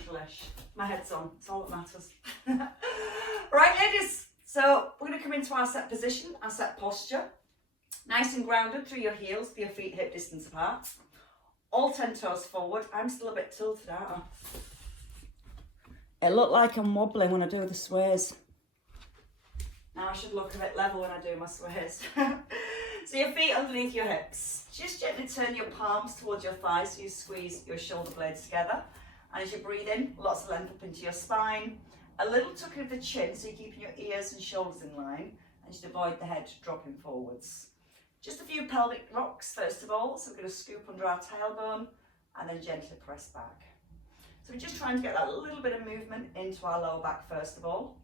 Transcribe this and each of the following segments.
neutral-ish. My head's on, it's all that matters. Right, ladies, so we're going to come into our set position, our set posture. Nice and grounded through your heels, with your feet hip distance apart. All 10 toes forward. I'm still a bit tilted, aren't I? It looked like I'm wobbling when I do the sways. Now I should look a bit level when I do my sways. So your feet underneath your hips. Just gently turn your palms towards your thighs so you squeeze your shoulder blades together. And as you breathe in, lots of length up into your spine. A little tuck of the chin so you're keeping your ears and shoulders in line. And just avoid the head dropping forwards. Just a few pelvic rocks first of all. So we're going to scoop under our tailbone and then gently press back. So we're just trying to get that little bit of movement into our lower back first of all.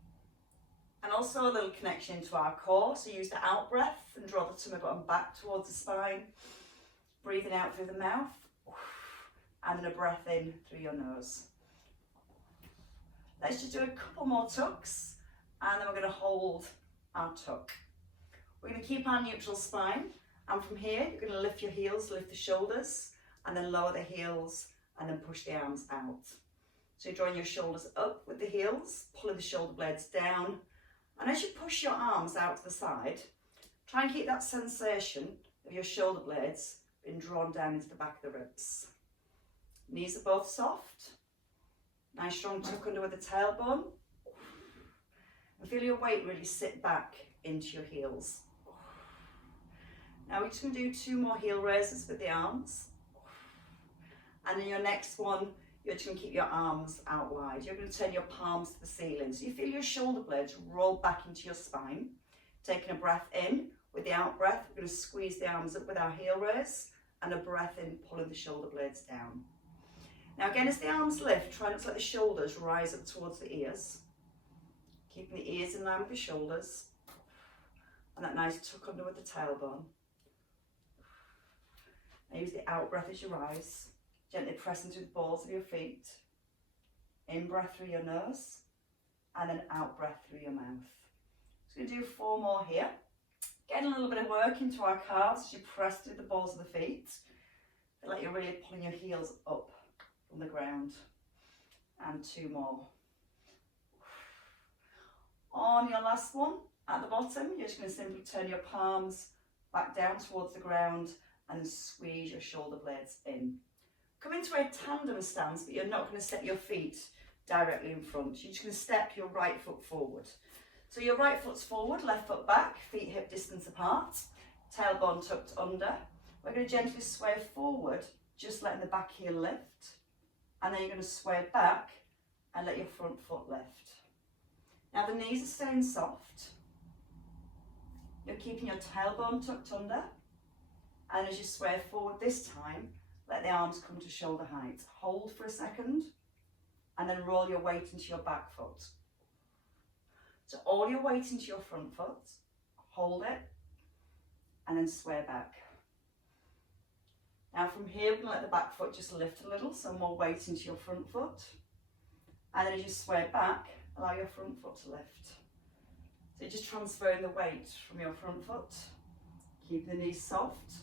And also a little connection to our core. So use the out breath and draw the tummy button back towards the spine. Breathing out through the mouth. And then a breath in through your nose. Let's just do a couple more tucks. And then we're going to hold our tuck. We're going to keep our neutral spine. And from here, you're going to lift your heels, lift the shoulders. And then lower the heels and then push the arms out. So you're drawing your shoulders up with the heels, pulling the shoulder blades down. And as you push your arms out to the side, try and keep that sensation of your shoulder blades being drawn down into the back of the ribs. Knees are both soft. Nice strong tuck under with the tailbone. And feel your weight really sit back into your heels. Now we're just going to do 2 more heel raises with the arms. And then your next one, you're just going to keep your arms out wide. You're going to turn your palms to the ceiling. So you feel your shoulder blades roll back into your spine. Taking a breath in with the out breath, we're going to squeeze the arms up with our heel raise. And a breath in, pulling the shoulder blades down. Now again, as the arms lift, try not to let the shoulders rise up towards the ears. Keeping the ears in line with the shoulders. And that nice tuck under with the tailbone. Now use the out breath as you rise. Gently pressing through the balls of your feet. In breath through your nose. And then out breath through your mouth. So we're going to do 4 more here. Getting a little bit of work into our calves as you press through the balls of the feet. Feel like you're really pulling your heels up from the ground. And 2 more. On your last one, at the bottom, you're just going to simply turn your palms back down towards the ground and then squeeze your shoulder blades in. Come into a tandem stance, but you're not going to step your feet directly in front. You're just going to step your right foot forward. So your right foot's forward, left foot back, feet hip distance apart, tailbone tucked under. We're going to gently sway forward, just letting the back heel lift. And then you're going to sway back and let your front foot lift. Now the knees are staying soft. You're keeping your tailbone tucked under. And as you sway forward this time, let the arms come to shoulder height. Hold for a second and then roll your weight into your back foot. So all your weight into your front foot, hold it and then sway back. Now from here, we're going to let the back foot just lift a little, so more weight into your front foot. And then as you sway back, allow your front foot to lift. So you're just transferring the weight from your front foot, keeping the knees soft,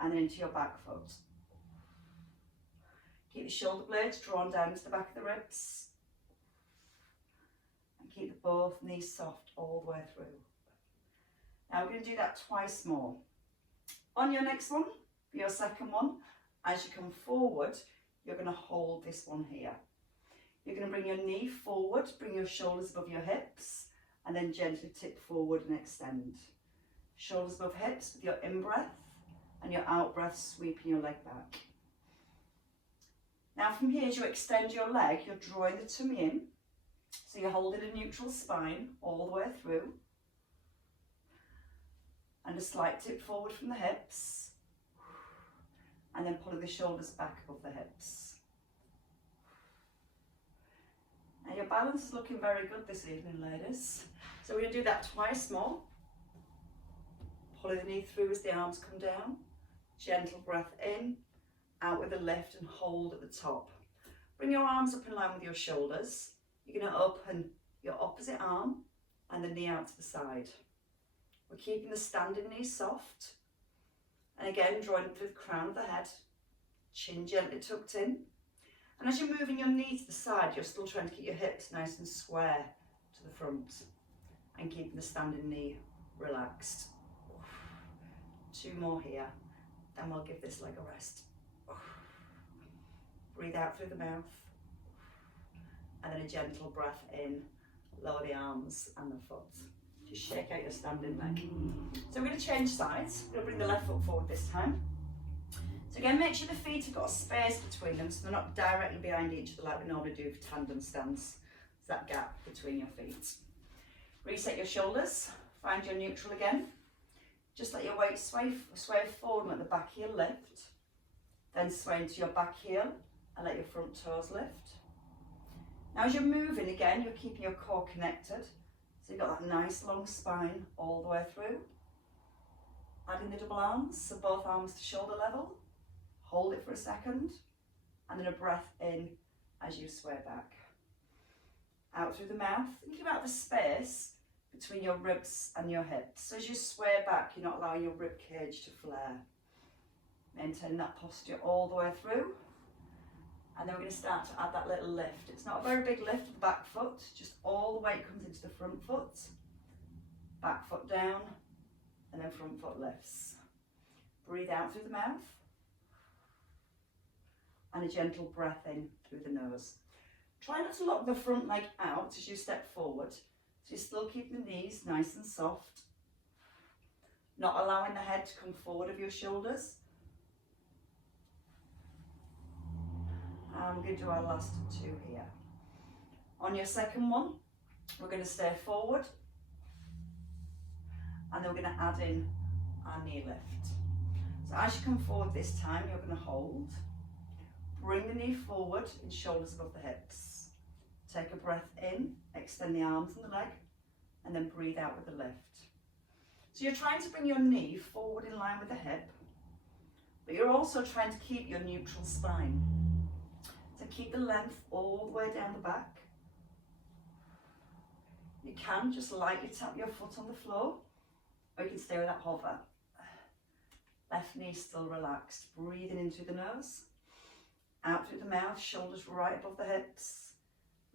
and then into your back foot. Keep the shoulder blades drawn down to the back of the ribs. And keep both knees soft all the way through. Now we're going to do that twice more. On your next one, for your second one, as you come forward, you're going to hold this one here. You're going to bring your knee forward, bring your shoulders above your hips, and then gently tip forward and extend. Shoulders above hips with your in-breath, and your out-breath sweeping your leg back. Now from here, as you extend your leg, you're drawing the tummy in. So you're holding a neutral spine all the way through. And a slight tip forward from the hips. And then pulling the shoulders back above the hips. Now your balance is looking very good this evening, ladies. So we're going to do that twice more. Pulling the knee through as the arms come down. Gentle breath in, out with a lift and hold at the top. Bring your arms up in line with your shoulders. You're going to open your opposite arm and the knee out to the side. We're keeping the standing knee soft. And again, drawing up to the crown of the head. Chin gently tucked in. And as you're moving your knee to the side, you're still trying to keep your hips nice and square to the front and keeping the standing knee relaxed. 2 more here, then we'll give this leg a rest. Breathe out through the mouth, and then a gentle breath in, lower the arms and the foot. Just shake out your standing leg. So we're going to change sides. We're going to bring the left foot forward this time. So again, make sure the feet have got a space between them so they're not directly behind each other like we normally do for tandem stance. There's that gap between your feet. Reset your shoulders, find your neutral again. Just let your weight sway forward and let the back heel lift. Then sway into your back heel and let your front toes lift. Now as you're moving again, you're keeping your core connected. So you've got that nice long spine all the way through. Adding the double arms, so both arms to shoulder level. Hold it for a second, and then a breath in as you sway back. Out through the mouth, thinking about the space between your ribs and your hips. So as you sway back, you're not allowing your rib cage to flare. Maintain that posture all the way through. And then we're going to start to add that little lift. It's not a very big lift of the back foot, just all the weight comes into the front foot. Back foot down, and then front foot lifts. Breathe out through the mouth. And a gentle breath in through the nose. Try not to lock the front leg out as you step forward. So you're still keeping the knees nice and soft. Not allowing the head to come forward of your shoulders. And we're going to do our last 2 here. On your second one, we're going to stay forward. And then we're going to add in our knee lift. So as you come forward this time, you're going to hold. Bring the knee forward and shoulders above the hips. Take a breath in, extend the arms and the leg, and then breathe out with the lift. So you're trying to bring your knee forward in line with the hip, but you're also trying to keep your neutral spine. So keep the length all the way down the back. You can just lightly tap your foot on the floor, or you can stay with that hover. Left knee still relaxed, breathing in through the nose. Out through the mouth, shoulders right above the hips.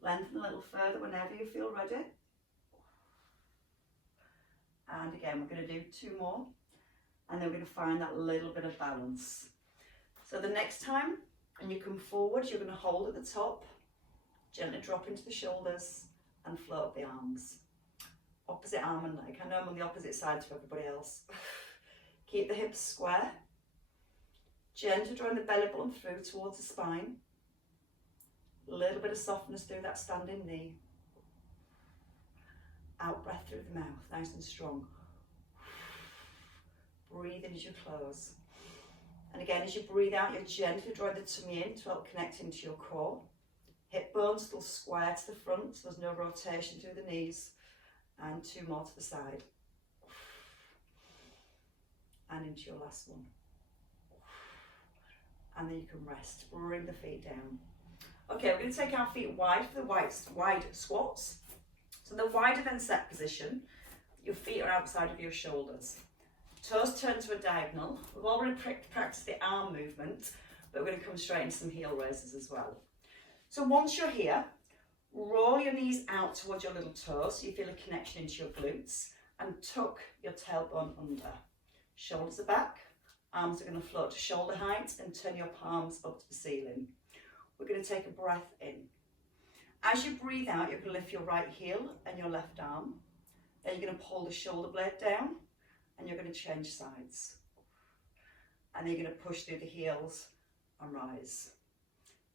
Lengthen a little further whenever you feel ready. And again, we're going to do 2 more. And then we're going to find that little bit of balance. So the next time, when you come forward, you're going to hold at the top. Gently drop into the shoulders and float the arms. Opposite arm and leg. I know I'm on the opposite side to everybody else. Keep the hips square. Gently drawing the belly button through towards the spine. A little bit of softness through that standing knee. Out breath through the mouth, nice and strong. Breathe in as you close. And again, as you breathe out, you're gently drawing the tummy in to help connect into your core. Hip bones still square to the front, so there's no rotation through the knees. And 2 more to the side. And into your last one. And then you can rest. Bring the feet down. Okay, we're going to take our feet wide for the wide squats. So the wider than set position, your feet are outside of your shoulders. Toes turn to a diagonal. We've already practiced the arm movement, but we're going to come straight into some heel raises as well. So once you're here, roll your knees out towards your little toes so you feel a connection into your glutes, and tuck your tailbone under. Shoulders are back. Arms are going to float to shoulder height and turn your palms up to the ceiling. We're going to take a breath in. As you breathe out, you're going to lift your right heel and your left arm. Then you're going to pull the shoulder blade down and you're going to change sides. And then you're going to push through the heels and rise.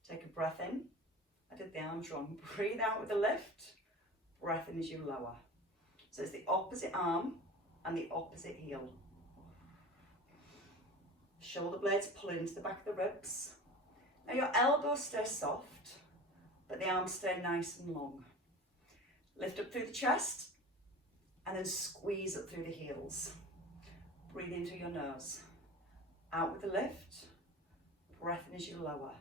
Take a breath in. I did the arms wrong. Breathe out with a lift. Breath in as you lower. So it's the opposite arm and the opposite heel. Shoulder blades pull into the back of the ribs. Now your elbows stay soft, but the arms stay nice and long. Lift up through the chest, and then squeeze up through the heels. Breathe in through your nose. Out with the lift. Breath in as you lower.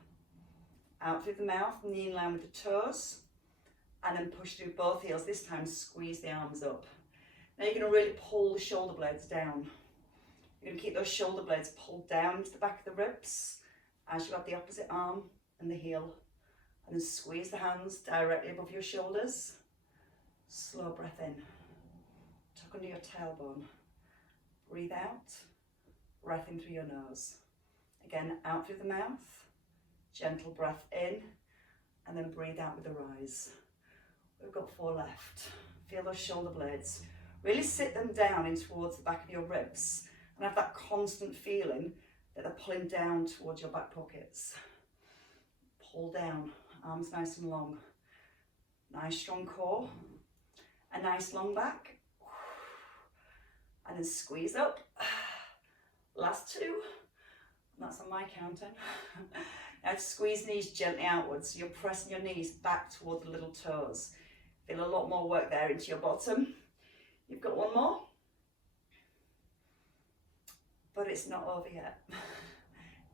Out through the mouth, knee in line with the toes, and then push through both heels. This time, squeeze the arms up. Now you're going to really pull the shoulder blades down. You're going to keep those shoulder blades pulled down into the back of the ribs as you have the opposite arm and the heel And then squeeze the hands directly above your shoulders. Slow breath in. Tuck under your tailbone. Breathe out. Breath in through your nose. Again, out through the mouth. Gentle breath in. And then breathe out with the rise. We've got 4 left. Feel those shoulder blades. Really sit them down in towards the back of your ribs and have that constant feeling that they're pulling down towards your back pockets. Pull down, arms nice and long. Nice strong core, a nice long back. And then squeeze up. Last 2, and that's on my counting. Now squeeze knees gently outwards, so you're pressing your knees back toward the little toes. Feel a lot more work there into your bottom. You've got 1 more. But it's not over yet.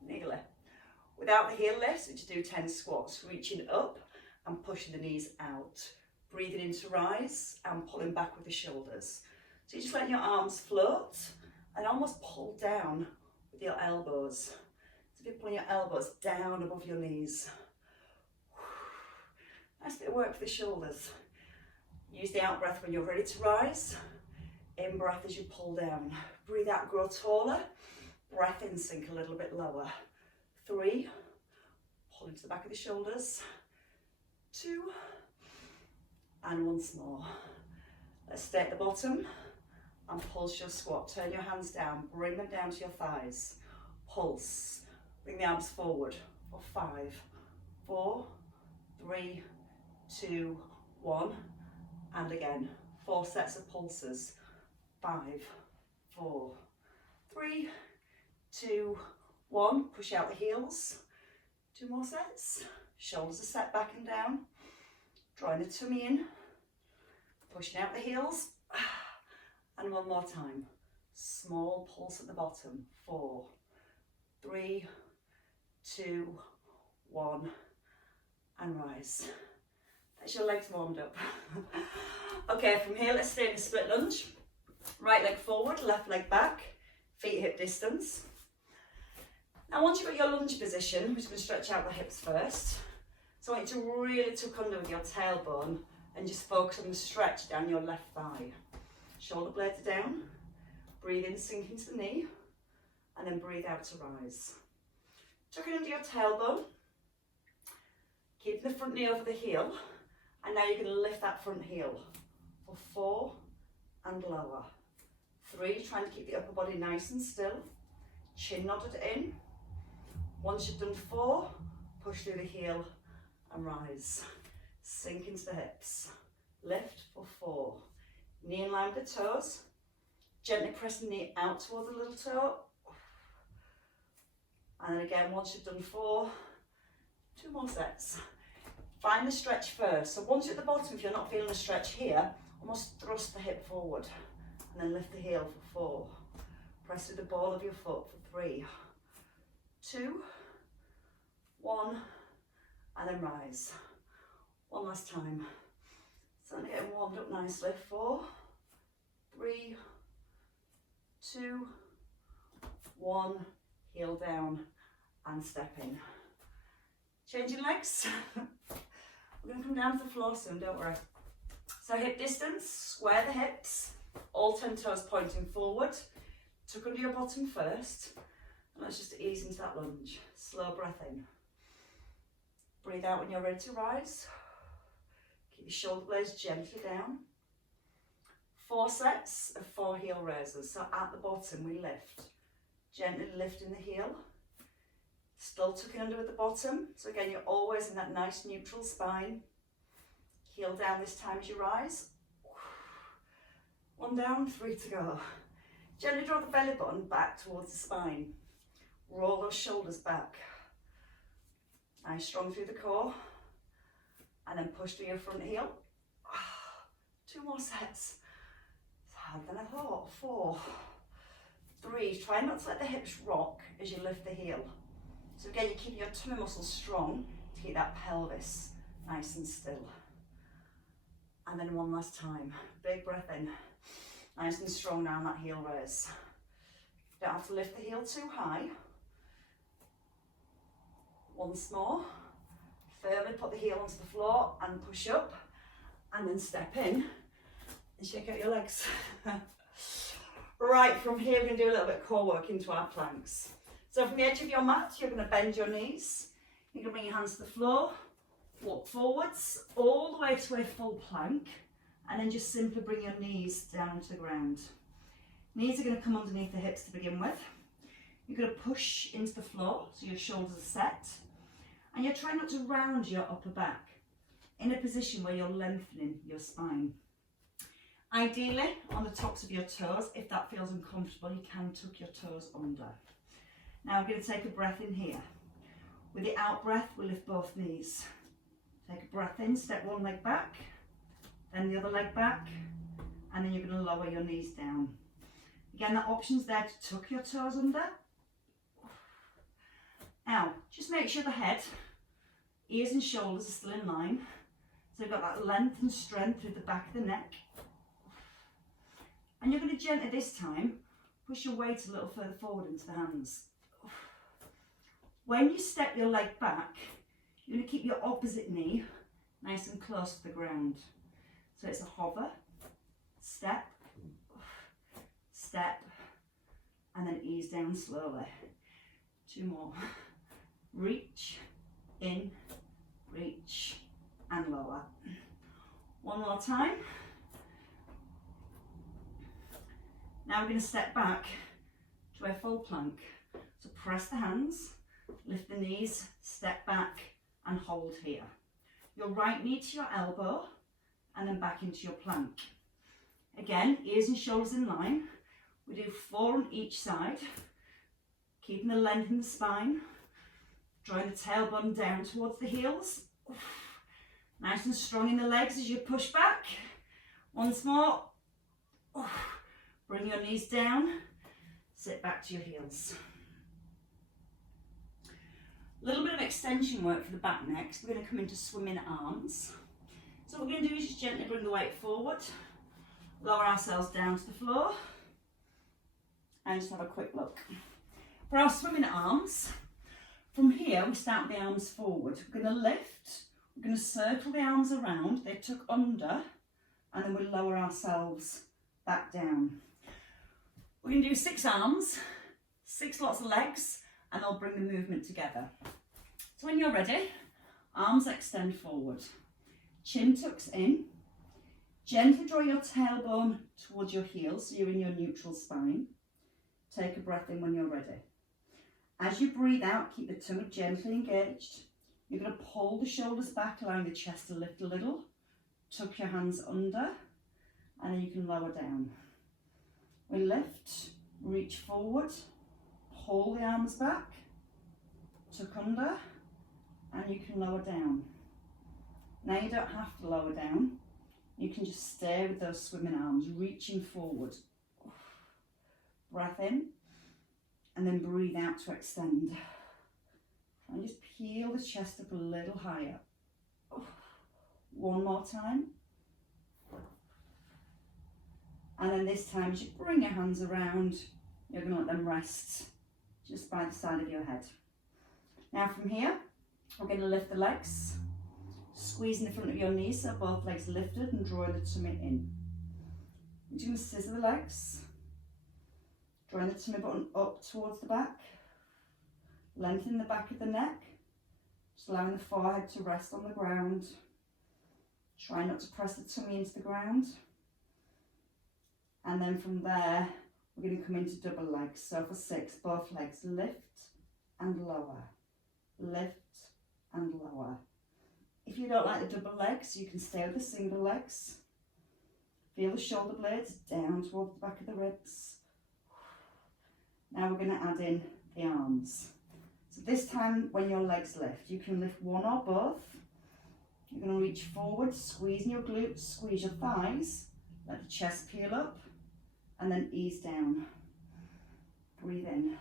Nearly. Without the heel lifts, which do 10 squats, reaching up and pushing the knees out. Breathing in to rise and pulling back with the shoulders. So you're just letting your arms float and almost pull down with your elbows. So you're pulling your elbows down above your knees. Nice bit of work for the shoulders. Use the out breath when you're ready to rise. In breath as you pull down. Breathe out, grow taller. Breath in, sink a little bit lower. 3, pull into the back of the shoulders. 2, and once more. Let's stay at the bottom and pulse your squat. Turn your hands down, bring them down to your thighs. Pulse, bring the arms forward for 5, 4, 3, 2, 1, and again. 4 sets of pulses. 5, 4, 3, 2, 1. Push out the heels. 2 more sets. Shoulders are set back and down. Drawing the tummy in. Pushing out the heels. And 1 more time. Small pulse at the bottom. 4, 3, 2, 1. And rise. That's your legs warmed up. Okay, from here, let's stay in a split lunge. Right leg forward, left leg back, feet hip distance. Now once you've got your lunge position, we're just going to stretch out the hips first. So I want you to really tuck under with your tailbone and just focus on the stretch down your left thigh. Shoulder blades are down, breathe in, sink into the knee, and then breathe out to rise. Tuck it under your tailbone, keeping the front knee over the heel, and now you're going to lift that front heel for 4 and lower. 3, trying to keep the upper body nice and still. Chin nodded in. Once you've done 4, push through the heel and rise. Sink into the hips. Lift for 4. Knee in line with the toes. Gently press the knee out towards the little toe. And then again, once you've done 4, 2 more sets. Find the stretch first. So once you're at the bottom, if you're not feeling a stretch here, almost thrust the hip forward and then lift the heel for 4. Press through the ball of your foot for 3, 2, 1, and then rise. 1 last time. So I'm getting warmed up nicely. 4, 3, 2, 1, heel down and step in. Changing legs. We're going to come down to the floor soon, don't worry. So hip distance, square the hips, all 10 toes pointing forward. Tuck under your bottom first, and let's just ease into that lunge. Slow breath in. Breathe out when you're ready to rise. Keep your shoulder blades gently down. 4 sets of 4 heel raises. So at the bottom we lift, gently lifting the heel. Still tucking under at the bottom. So again, you're always in that nice neutral spine. Heel down this time as you rise. 1 down, 3 to go. Gently draw the belly button back towards the spine. Roll those shoulders back. Nice strong through the core. And then push through your front heel. 2 more sets. It's harder than I thought. 4, 3. Try not to let the hips rock as you lift the heel. So again, you keep your tummy muscles strong to keep that pelvis nice and still. And then 1 last time. Big breath in. Nice and strong down that heel raise. Don't have to lift the heel too high. Once more. Firmly put the heel onto the floor and push up, and then step in and shake out your legs. Right, from here we're going to do a little bit of core work into our planks. So from the edge of your mat, you're going to bend your knees. You're going to bring your hands to the floor, walk forwards all the way to a full plank, and then just simply bring your knees down to the ground. Knees are going to come underneath the hips to begin with. You're going to push into the floor so your shoulders are set, and you're trying not to round your upper back in a position where you're lengthening your spine. Ideally on the tops of your toes. If that feels uncomfortable, you can tuck your toes under. Now we're going to take a breath in here. With the out breath, we'll lift both knees. Take a breath in, step one leg back, then the other leg back, and then you're going to lower your knees down. Again, the option's there to tuck your toes under. Now, just make sure the head, ears and shoulders are still in line. So you've got that length and strength through the back of the neck. And you're going to gently this time push your weight a little further forward into the hands. When you step your leg back, you're going to keep your opposite knee nice and close to the ground. So it's a hover, step, step, and then ease down slowly. 2 more. Reach, in, reach, and lower. 1 more time. Now we're going to step back to a full plank. So press the hands, lift the knees, step back and hold here. Your right knee to your elbow and then back into your plank. Again, ears and shoulders in line. We do 4 on each side, keeping the length in the spine, drawing the tailbone down towards the heels. Nice and strong in the legs as you push back. Once more. Bring your knees down, sit back to your heels. A little bit of extension work for the back next. We're going to come into swimming arms. So what we're going to do is just gently bring the weight forward, lower ourselves down to the floor, and just have a quick look. For our swimming arms, from here we start with the arms forward. We're going to lift, we're going to circle the arms around, they tuck under, and then we lower ourselves back down. We're going to do 6 arms, 6 lots of legs, and they'll bring the movement together. So when you're ready, arms extend forward, chin tucks in, gently draw your tailbone towards your heels so you're in your neutral spine. Take a breath in when you're ready. As you breathe out, keep the tummy gently engaged. You're going to pull the shoulders back, allowing the chest to lift a little. Tuck your hands under, and then you can lower down. We lift, reach forward, pull the arms back, tuck under, and you can lower down. Now you don't have to lower down. You can just stay with those swimming arms, reaching forward. Breath in, and then breathe out to extend. And just peel the chest up a little higher. 1 more time. And then this time, as you bring your hands around, you're going to let them rest just by the side of your head. Now from here, we're going to lift the legs, squeezing the front of your knees so both legs lifted and drawing the tummy in. You're going to scissor the legs, drawing the tummy button up towards the back, lengthen the back of the neck, just allowing the forehead to rest on the ground. Try not to press the tummy into the ground. And then from there, we're going to come into double legs. So for 6, both legs lift and lower, lift and lower. If you don't like the double legs, you can stay with the single legs. Feel the shoulder blades down towards the back of the ribs. Now we're going to add in the arms. So this time when your legs lift, you can lift one or both. You're going to reach forward, squeezing your glutes, squeeze your thighs, let the chest peel up, and then ease down. Breathe in,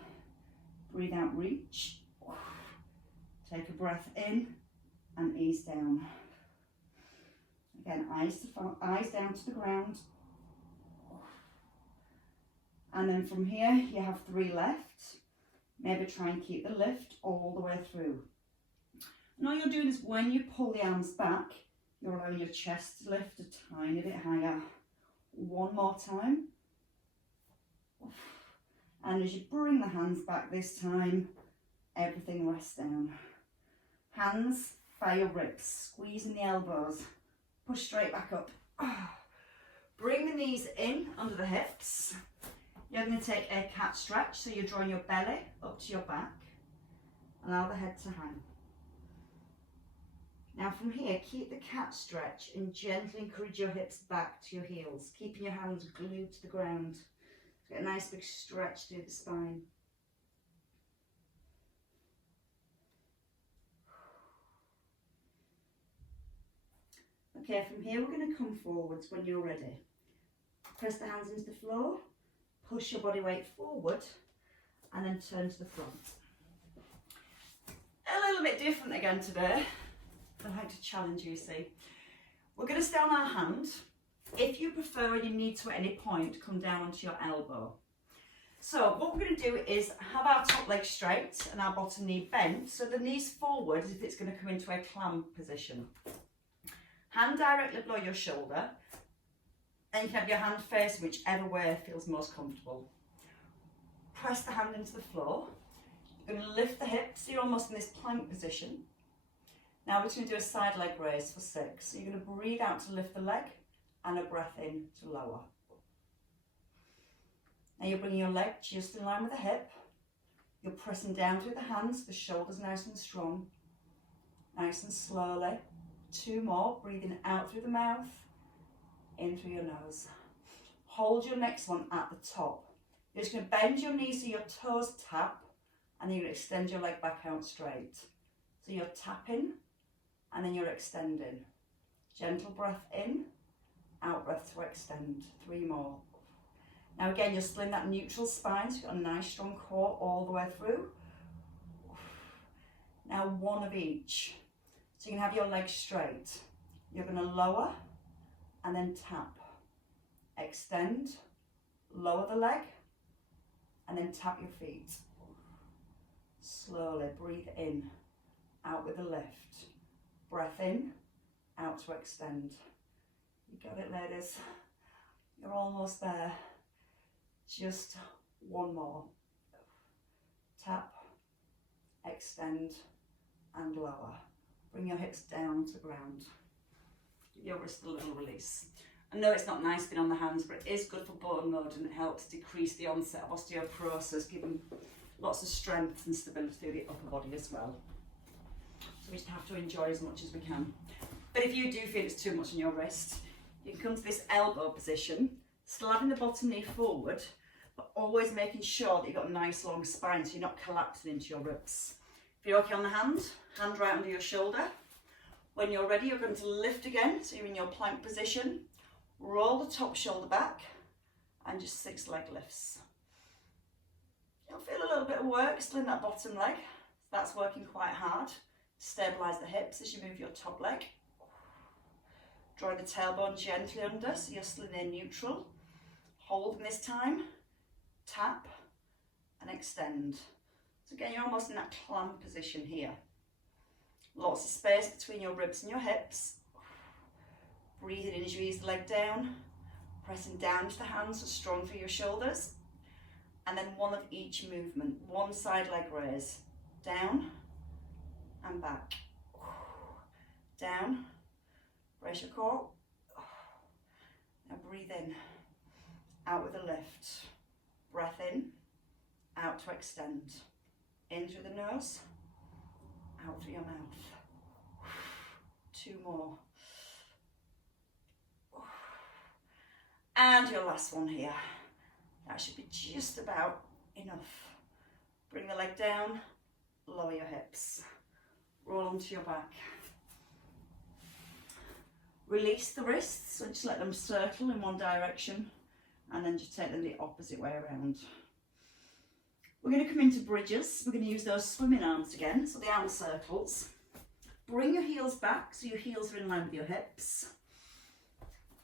breathe out, reach. Take a breath in and ease down. Again, eyes down to the ground. And then from here, you have 3 left. Maybe try and keep the lift all the way through. And all you're doing is when you pull the arms back, you're allowing your chest to lift a tiny bit higher. One more time. And as you bring the hands back this time, everything rests down. Hands by your ribs, squeezing the elbows. Push straight back up. Bring the knees in under the hips. You're going to take a cat stretch, so you're drawing your belly up to your back. Allow the head to hang. Now from here, keep the cat stretch and gently encourage your hips back to your heels, keeping your hands glued to the ground. Get a nice big stretch through the spine. Okay, from here we're going to come forwards when you're ready. Press the hands into the floor, push your body weight forward, and then turn to the front. A little bit different again today. I like to challenge you, see. We're going to stay on our hand. If you prefer and you need to at any point, come down onto your elbow. So what we're going to do is have our top leg straight and our bottom knee bent, so the knees forward as if it's going to come into a clam position. Hand directly below your shoulder, and you can have your hand facing whichever way feels most comfortable. Press the hand into the floor. You're going to lift the hips, so you're almost in this plank position. Now we're just going to do a side leg raise for 6. So you're going to breathe out to lift the leg and a breath in to lower. Now you're bringing your leg just in line with the hip. You're pressing down through the hands, the shoulders nice and strong. Nice and slowly. 2 more, breathing out through the mouth, in through your nose. Hold your next one at the top. You're just going to bend your knees so your toes tap, and then you're going to extend your leg back out straight. So you're tapping, and then you're extending. Gentle breath in, out breath to extend. 3 more. Now again, you're splitting that neutral spine, so you've got a nice strong core all the way through. Now 1 of each. So you can have your legs straight. You're going to lower and then tap. Extend, lower the leg, and then tap your feet. Slowly breathe in, out with a lift. Breath in, out to extend. You got it, ladies. You're almost there. Just 1 more. Tap, extend, and lower. Bring your hips down to the ground. Give your wrist a little release. I know it's not nice being on the hands, but it is good for bone load and it helps decrease the onset of osteoporosis, giving lots of strength and stability through the upper body as well. So we just have to enjoy as much as we can. But if you do feel it's too much on your wrist, you can come to this elbow position, still having the bottom knee forward, but always making sure that you've got a nice long spine so you're not collapsing into your ribs. If you're okay on the hand right under your shoulder. When you're ready, you're going to lift again, so you're in your plank position. Roll the top shoulder back and just 6 leg lifts. You'll feel a little bit of work still in that bottom leg. That's working quite hard. Stabilise the hips as you move your top leg. Draw the tailbone gently under, so you're still in neutral. Hold this time, tap and extend. So again, you're almost in that clam position here. Lots of space between your ribs and your hips. Breathing in as you ease the leg down. Pressing down to the hands, so strong through your shoulders. And then 1 of each movement. 1 side leg raise. Down and back. Down. Brace your core. Now breathe in. Out with a lift. Breath in. Out to extend. In through the nose. Out through your mouth. 2 more. And your last one here. That should be just about enough. Bring the leg down, lower your hips. Roll onto your back. Release the wrists, so just let them circle in one direction and then just take them the opposite way around. We're going to come into bridges. We're going to use those swimming arms again, so the arm circles. Bring your heels back so your heels are in line with your hips.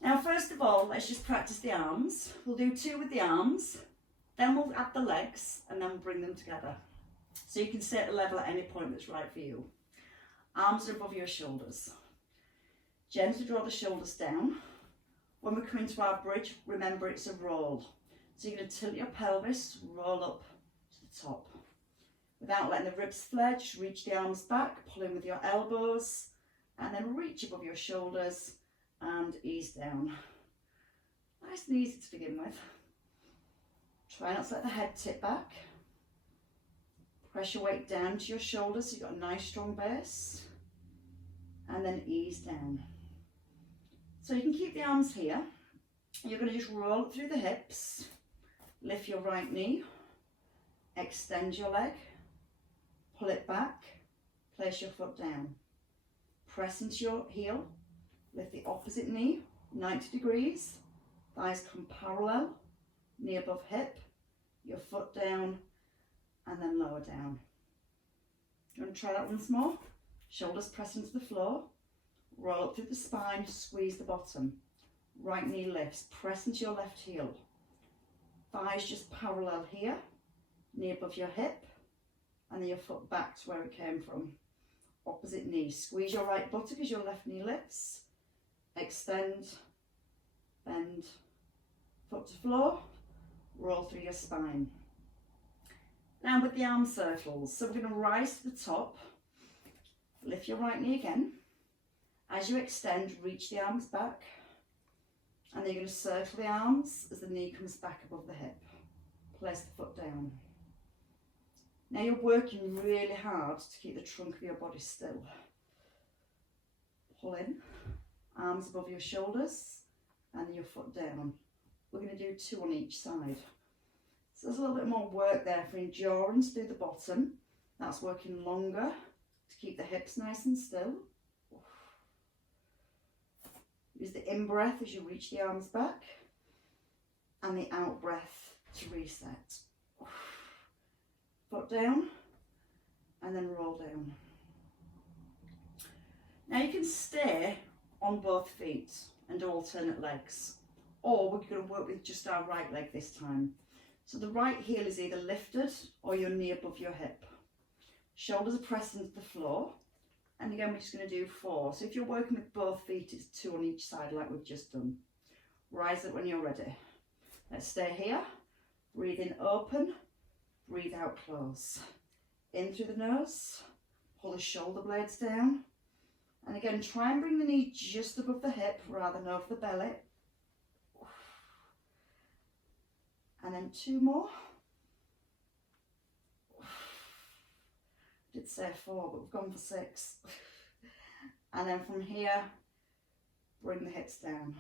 Now first of all, let's just practice the arms. We'll do 2 with the arms, then we'll add the legs and then bring them together. So you can set a level at any point that's right for you. Arms are above your shoulders. Gently draw the shoulders down. When we come into our bridge, remember it's a roll. So you're going to tilt your pelvis, roll up to the top. Without letting the ribs flare, just reach the arms back, pull in with your elbows, and then reach above your shoulders and ease down. Nice and easy to begin with. Try not to let the head tip back. Press your weight down to your shoulders so you've got a nice strong base. And then ease down. So you can keep the arms here. You're going to just roll it through the hips. Lift your right knee. Extend your leg. Pull it back. Place your foot down. Press into your heel. Lift the opposite knee 90 degrees. Thighs come parallel. Knee above hip. Your foot down. And then lower down. You want to try that once more? Shoulders press into the floor. Roll up through the spine. Squeeze the bottom. Right knee lifts. Press into your left heel. Thighs just parallel here. Knee above your hip. And then your foot back to where it came from. Opposite knee. Squeeze your right buttock as your left knee lifts. Extend. Bend. Foot to floor. Roll through your spine. Now with the arm circles. So we're going to rise to the top. Lift your right knee again. As you extend, reach the arms back. And then you're going to circle the arms as the knee comes back above the hip. Place the foot down. Now you're working really hard to keep the trunk of your body still. Pull in, arms above your shoulders, and your foot down. We're going to do 2 on each side. So there's a little bit more work there for endurance through the bottom. That's working longer to keep the hips nice and still. Use the in-breath as you reach the arms back, and the out-breath to reset. Foot down, and then roll down. Now you can stay on both feet and alternate legs, or we're going to work with just our right leg this time. So the right heel is either lifted or your knee above your hip. Shoulders are pressed into the floor. And again, we're just going to do 4. So if you're working with both feet, it's 2 on each side like we've just done. Rise up when you're ready. Let's stay here. Breathe in open. Breathe out close. In through the nose. Pull the shoulder blades down. And again, try and bring the knee just above the hip rather than over the belly. And then 2 more. I did say 4, but we've gone for 6. And then from here, bring the hips down.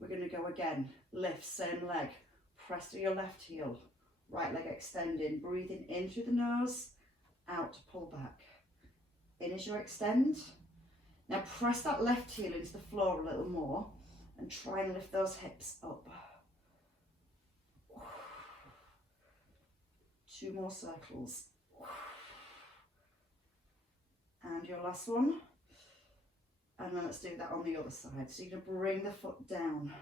We're going to go again. Lift, same leg. Press to your left heel. Right leg extending. Breathing in through the nose. Out to pull back. In as you extend. Now press that left heel into the floor a little more. And try and lift those hips up. 2 more circles. And your last one. And then let's do that on the other side. So you're going to bring the foot down.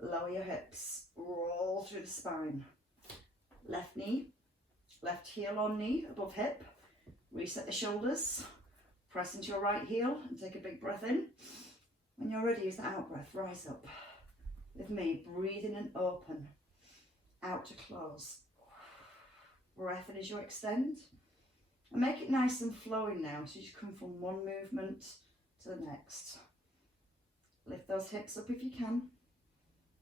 Lower your hips. Roll through the spine. Left knee. Left heel on knee above hip. Reset the shoulders. Press into your right heel and take a big breath in. When you're ready, use that out breath. Rise up. With me, breathe in and open. Out to close. Breath in as you extend. And make it nice and flowing now, so you just come from one movement to the next. Lift those hips up if you can.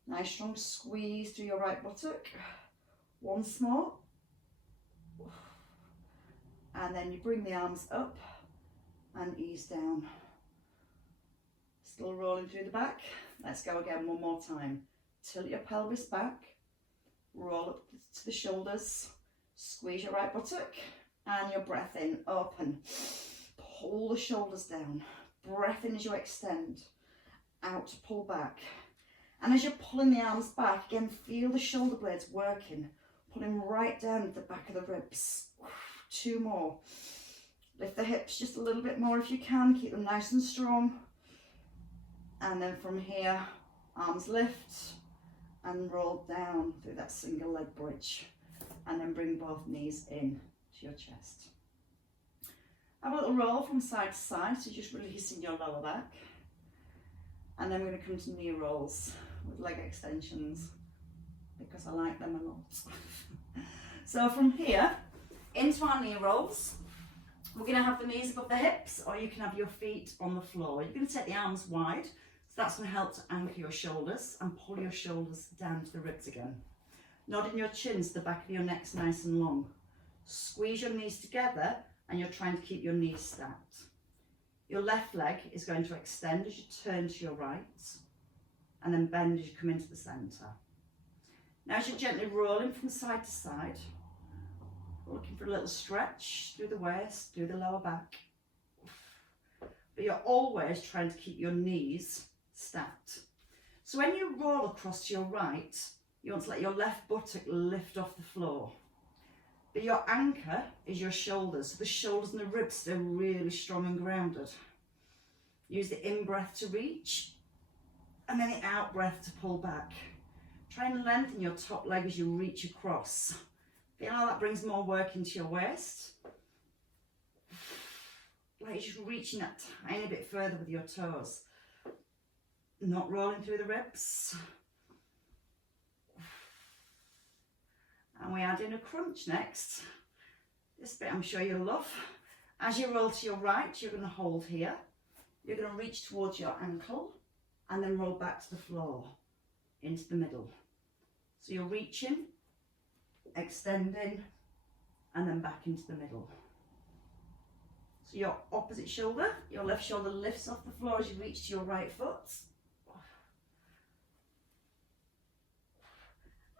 Nice strong squeeze through your right buttock. Once more. And then you bring the arms up and ease down. Still rolling through the back. Let's go again one more time. Tilt your pelvis back. Roll up to the shoulders. Squeeze your right buttock. And your breath in, open. Pull the shoulders down. Breath in as you extend. Out to pull back. And as you're pulling the arms back, again, feel the shoulder blades working. Pulling right down at the back of the ribs. 2 more. Lift the hips just a little bit more if you can. Keep them nice and strong. And then from here, arms lift and roll down through that single leg bridge. And then bring both knees in to your chest. Have a little roll from side to side, so just releasing your lower back. And then we're going to come to knee rolls with leg extensions, because I like them a lot. So from here, into our knee rolls, we're going to have the knees above the hips, or you can have your feet on the floor. You're going to take the arms wide, so that's going to help to anchor your shoulders and pull your shoulders down to the ribs again. Nodding your chin so the back of your neck's nice and long. Squeeze your knees together and you're trying to keep your knees stacked. Your left leg is going to extend as you turn to your right, and then bend as you come into the centre. Now as you're gently rolling from side to side, we're looking for a little stretch through the waist, through the lower back. But you're always trying to keep your knees stacked. So when you roll across to your right, you want to let your left buttock lift off the floor. But your anchor is your shoulders. So the shoulders and the ribs stay really strong and grounded. Use the in-breath to reach, and then the out-breath to pull back. Try and lengthen your top leg as you reach across. Feel how that brings more work into your waist. Like you're just reaching that tiny bit further with your toes. Not rolling through the ribs. And we add in a crunch next. This bit I'm sure you'll love. As you roll to your right, you're going to hold here. You're going to reach towards your ankle and then roll back to the floor into the middle. So you're reaching, extending, and then back into the middle. So your opposite shoulder, your left shoulder lifts off the floor as you reach to your right foot.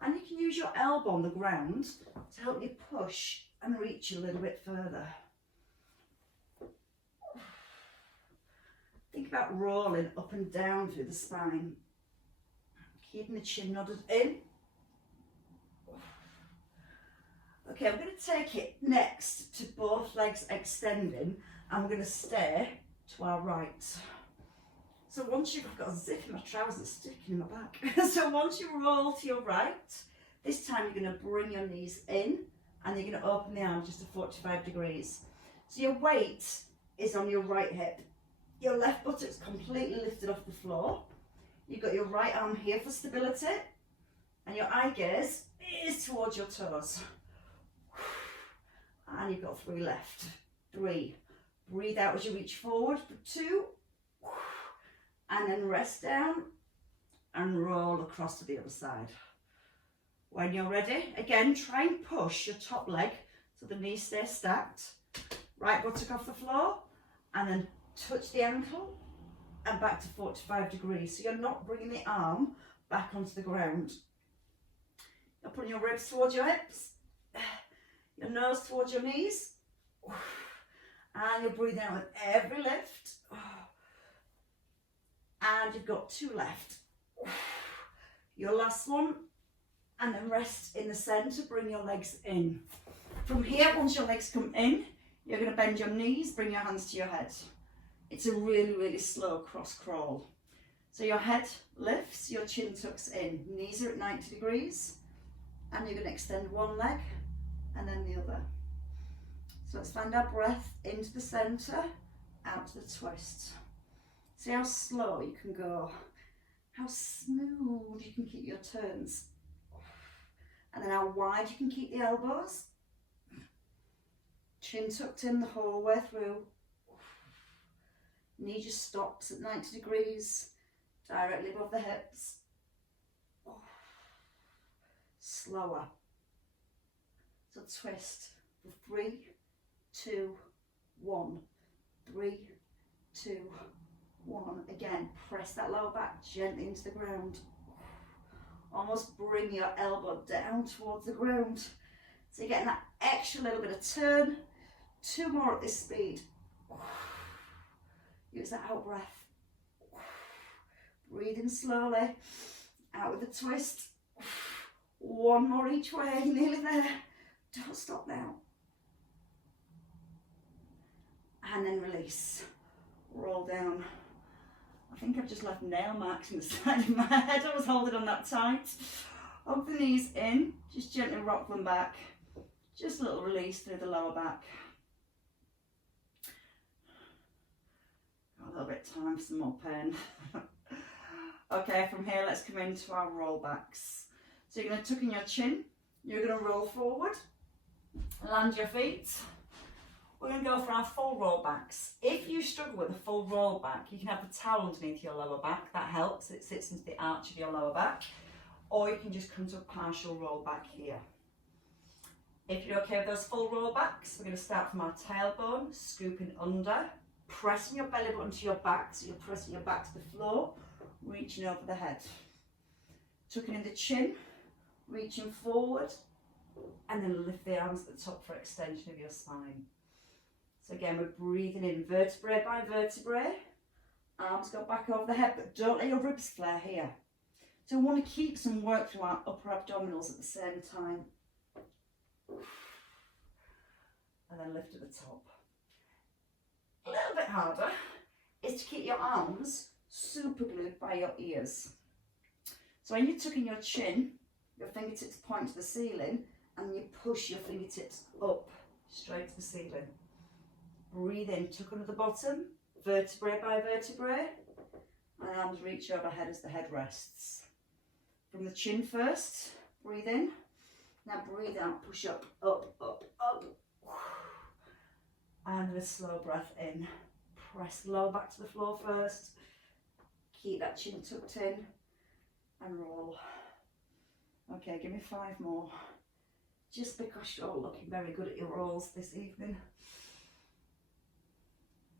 And you can use your elbow on the ground to help you push and reach a little bit further. Think about rolling up and down through the spine. Keeping the chin nodded in. Okay, I'm going to take it next to both legs extending, and we're going to stay to our right. So once I've got a zip in my trousers sticking in my back. So once you roll to your right, this time you're going to bring your knees in and you're going to open the arms just to 45 degrees. So your weight is on your right hip. Your left buttock's completely lifted off the floor. You've got your right arm here for stability, and your eye gaze is towards your toes. And you've got 3 left. 3. Breathe out as you reach forward for 2. And then rest down and roll across to the other side. When you're ready, again, try and push your top leg so the knees stay stacked. Right buttock off the floor, and then touch the ankle and back to 45 degrees. So you're not bringing the arm back onto the ground. You're putting your ribs towards your hips, your nose towards your knees, and you're breathing out with every lift. And you've got 2 left. Your last one, and then rest in the centre, bring your legs in. From here, once your legs come in, you're going to bend your knees, bring your hands to your head. It's a really, really slow cross crawl. So your head lifts, your chin tucks in, knees are at 90 degrees, and you're going to extend one leg and then the other. So let's find our breath into the centre, out to the twist. See how slow you can go, how smooth you can keep your turns, and then how wide you can keep the elbows. Chin tucked in the whole way through. Knee just stops at 90 degrees, directly above the hips. Slower. So twist for 3, 2, 1. 3, 2, 1. Again, press that lower back gently into the ground. Almost bring your elbow down towards the ground. So you're getting that extra little bit of turn. 2 more at this speed. Use that out breath. Breathe in slowly. Out with the twist. 1 more each way. Nearly there. Don't stop now. And then release. Roll down. I think I've just left nail marks in the side of my head. I was holding on that tight. Hug the knees in. Just gently rock them back. Just a little release through the lower back. little bit of time for some more pain. Okay, from here, let's come into our roll backs. So you're going to tuck in your chin, you're going to roll forward, land your feet. We're going to go for our full roll backs. If you struggle with a full roll back, you can have the towel underneath your lower back. That helps. It sits into the arch of your lower back. Or you can just come to a partial roll back here. If you're okay with those full roll backs, we're going to start from our tailbone, scooping under, pressing your belly button to your back, so you're pressing your back to the floor, reaching over the head. Tucking in the chin, reaching forward, and then lift the arms at the top for extension of your spine. So again, we're breathing in vertebrae by vertebrae. Arms go back over the head, but don't let your ribs flare here. So we want to keep some work through our upper abdominals at the same time. And then lift at the top. A little bit harder is to keep your arms super glued by your ears. So when you're tucking your chin, your fingertips point to the ceiling, and you push your fingertips up straight to the ceiling. Breathe in, tuck under the bottom, vertebrae by vertebrae, and arms reach overhead as the head rests. From the chin first, breathe in. Now breathe out, push up, up, up, up. And with a slow breath in. Press the lower back to the floor first. Keep that chin tucked in and roll. Okay, give me 5 more. Just because you're all looking very good at your rolls this evening.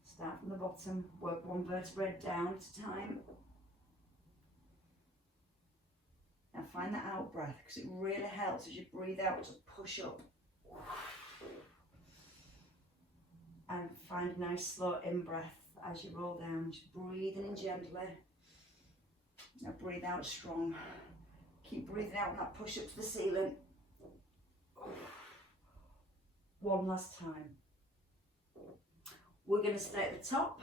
Start from the bottom, work one vertebrae down at a time. Now find that out breath, because it really helps as you breathe out to push up. And find a nice slow in breath as you roll down. Just breathing in gently. Now breathe out strong. Keep breathing out on that push up to the ceiling. One last time. We're going to stay at the top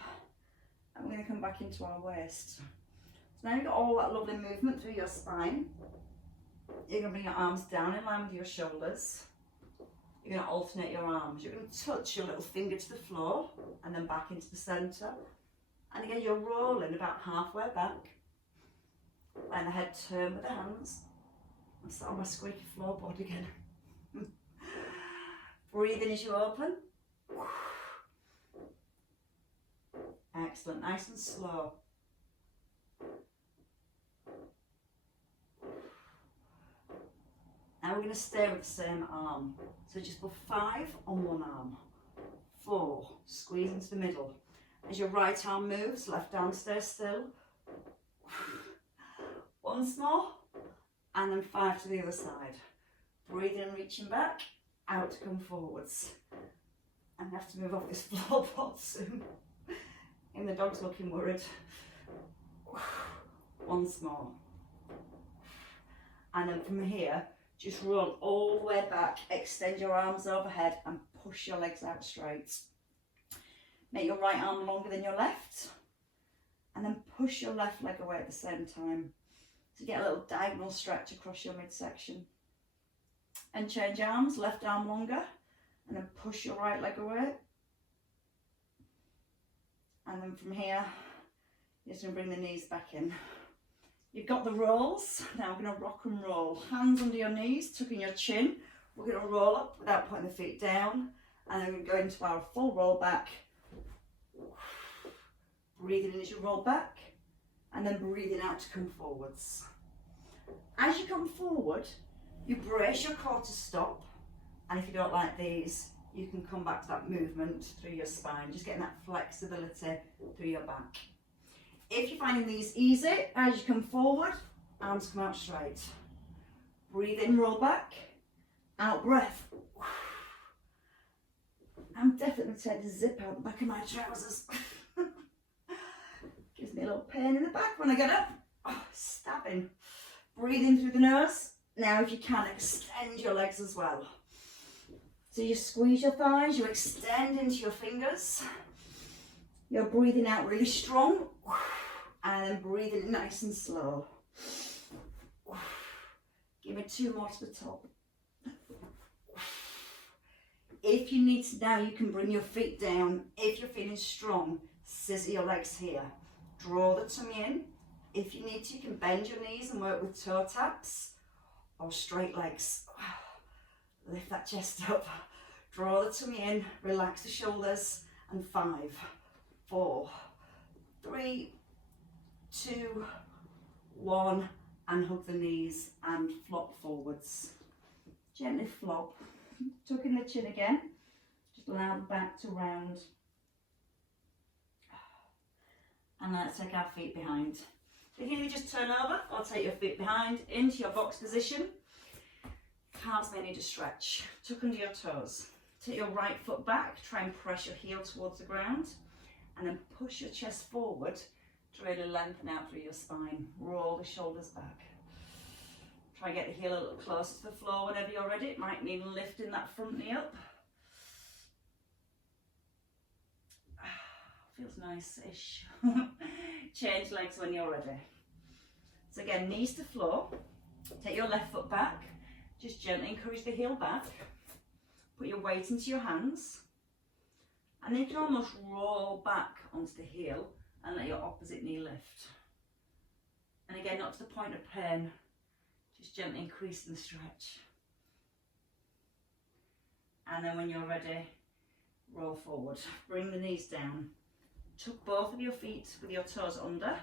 and we're going to come back into our waist. So now you've got all that lovely movement through your spine. You're going to bring your arms down in line with your shoulders. You're going to alternate your arms. You're going to touch your little finger to the floor and then back into the centre. And again, you're rolling about halfway back. And the head turn with the hands. I'm sat on my squeaky floorboard again. Breathe in as you open. Excellent, nice and slow. Now we're going to stay with the same arm. So just put 5 on one arm. 4, squeeze into the middle. As your right arm moves, left arm stays still. Once more, and then 5 to the other side. Breathe in, reaching back, out to come forwards. I'm going to have to move off this floorboard soon. And the dog's looking worried. Once more. And then from here, just roll all the way back, extend your arms overhead and push your legs out straight. Make your right arm longer than your left. And then push your left leg away at the same time. So get a little diagonal stretch across your midsection. And change arms, left arm longer. And then push your right leg away. And then from here, you're just going to bring the knees back in. You've got the rolls. Now we're going to rock and roll. Hands under your knees, tucking your chin. We're going to roll up without putting the feet down. And then we're going to go into our full roll back. Breathing in as you roll back. And then breathing out to come forwards. As you come forward, you brace your core to stop. And if you don't like these, you can come back to that movement through your spine, just getting that flexibility through your back. If you're finding these easy, as you come forward, arms come out straight. Breathe in, roll back, out breath. I'm definitely going to take the zip out the back of my trousers. Gives me a little pain in the back when I get up. Oh, stabbing. Breathe in through the nose. Now if you can, extend your legs as well. So you squeeze your thighs, you extend into your fingers. You're breathing out really strong. And then breathing nice and slow. Give me 2 more to the top. If you need to now, you can bring your feet down. If you're feeling strong, scissor your legs here. Draw the tummy in. If you need to, you can bend your knees and work with toe taps or straight legs. Lift that chest up. Draw the tummy in, relax the shoulders, and 5, 4, 3, 2, 1, and hug the knees and flop forwards. Gently flop, tuck in the chin again, just allow the back to round. And let's take our feet behind. If you just turn over or take your feet behind into your box position. Calves may need to stretch. Tuck under your toes. Take your right foot back, try and press your heel towards the ground, and then push your chest forward to really lengthen out through your spine. Roll the shoulders back. Try and get the heel a little closer to the floor whenever you're ready. It might mean lifting that front knee up. Feels nice-ish. Change legs when you're ready. So again, knees to floor. Take your left foot back. Just gently encourage the heel back. Put your weight into your hands. And then you can almost roll back onto the heel and let your opposite knee lift. And again, not to the point of pain. Just gently increasing the stretch. And then when you're ready, roll forward. Bring the knees down. Tuck both of your feet with your toes under.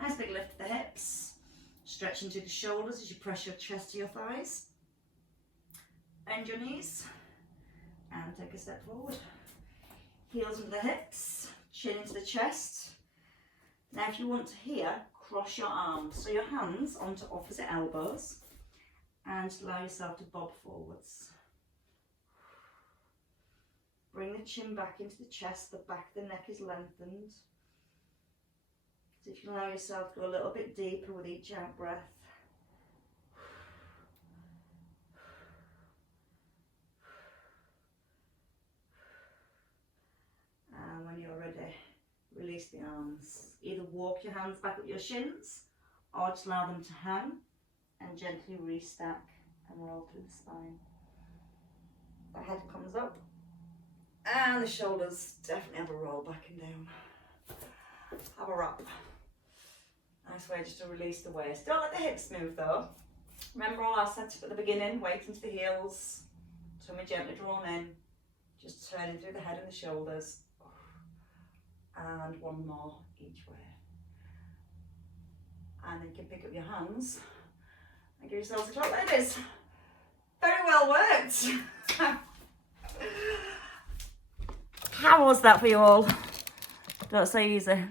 Nice big lift to the hips. Stretch into the shoulders as you press your chest to your thighs. Bend your knees and take a step forward. Heels into the hips, chin into the chest. Now if you want to here, cross your arms. So your hands onto opposite elbows and allow yourself to bob forwards. Bring the chin back into the chest, the back of the neck is lengthened. So if you allow yourself to go a little bit deeper with each out breath. And when you're ready, release the arms. Either walk your hands back up your shins or just allow them to hang and gently restack and roll through the spine. The head comes up. And the shoulders definitely have a roll back and down. Have a wrap. Nice way just to release the waist. Don't let the hips move though. Remember all our setup at the beginning, weight into the heels, tummy gently drawn in, just turning through the head and the shoulders. And one more each way. And then you can pick up your hands and give yourselves a clap. There it is. Very well worked. How was that for you all? Don't say easy.